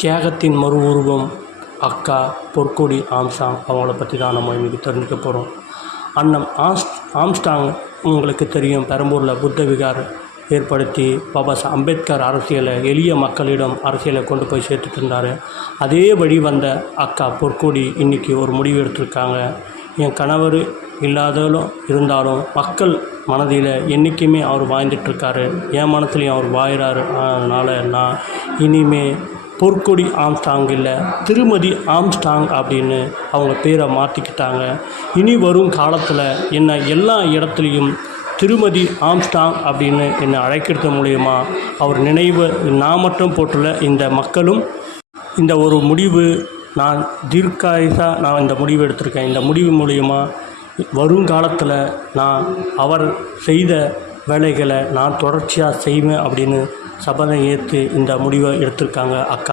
தியாகத்தின் மறு உருவம் அக்கா பொற்கொடி ஆம்ஸ்ட்ராங் அவங்கள பற்றி தான் நம்ம இன்றைக்கி தெரிஞ்சுக்க போகிறோம். அண்ணன் ஆம்ஸ்ட்ராங் உங்களுக்கு தெரியும், பெரம்பூரில் புத்த விகார் ஏற்படுத்தி பாபா அம்பேத்கர் அரசியலை எளிய மக்களிடம் அரசியலை கொண்டு போய் சேர்த்துட்டு இருந்தார். அதே வழி வந்த அக்கா பொற்கொடி இன்றைக்கி ஒரு முடிவு எடுத்திருக்காங்க. என் கணவர் இல்லாதாலும் இருந்தாலும் மக்கள் மனதில் என்றைக்குமே அவர் வாழ்ந்துட்டுருக்காரு, என் மனத்துலேயும் அவர் வாழ்கிறாரு. அதனால் நான் இனிமே பொற்கொடி ஆம்ஸ்ட்ராங் இல்லை, திருமதி ஆம்ஸ்ட்ராங் அப்படின்னு அவங்க பேரை மாற்றிக்கிட்டாங்க. இனி வரும் காலத்தில் என்னை எல்லா இடத்துலையும் திருமதி ஆம்ஸ்ட்ராங் அப்படின்னு என்னை அழைக்கிறது மூலயமா அவர் நினைவு நான் மட்டும் போட்டுள்ள இந்த மக்களும் இந்த ஒரு முடிவு நான் தீர்க்காயுசாக நான் இந்த முடிவு எடுத்திருக்கேன். இந்த முடிவு மூலயமா வருங்காலத்தில் நான் அவர் செய்த வேலைகளை நான் தொடர்ச்சியாக செய்வேன் அப்படின்னு சபதம் ஏற்று இந்த முடிவை எடுத்திருக்காங்க அக்கா.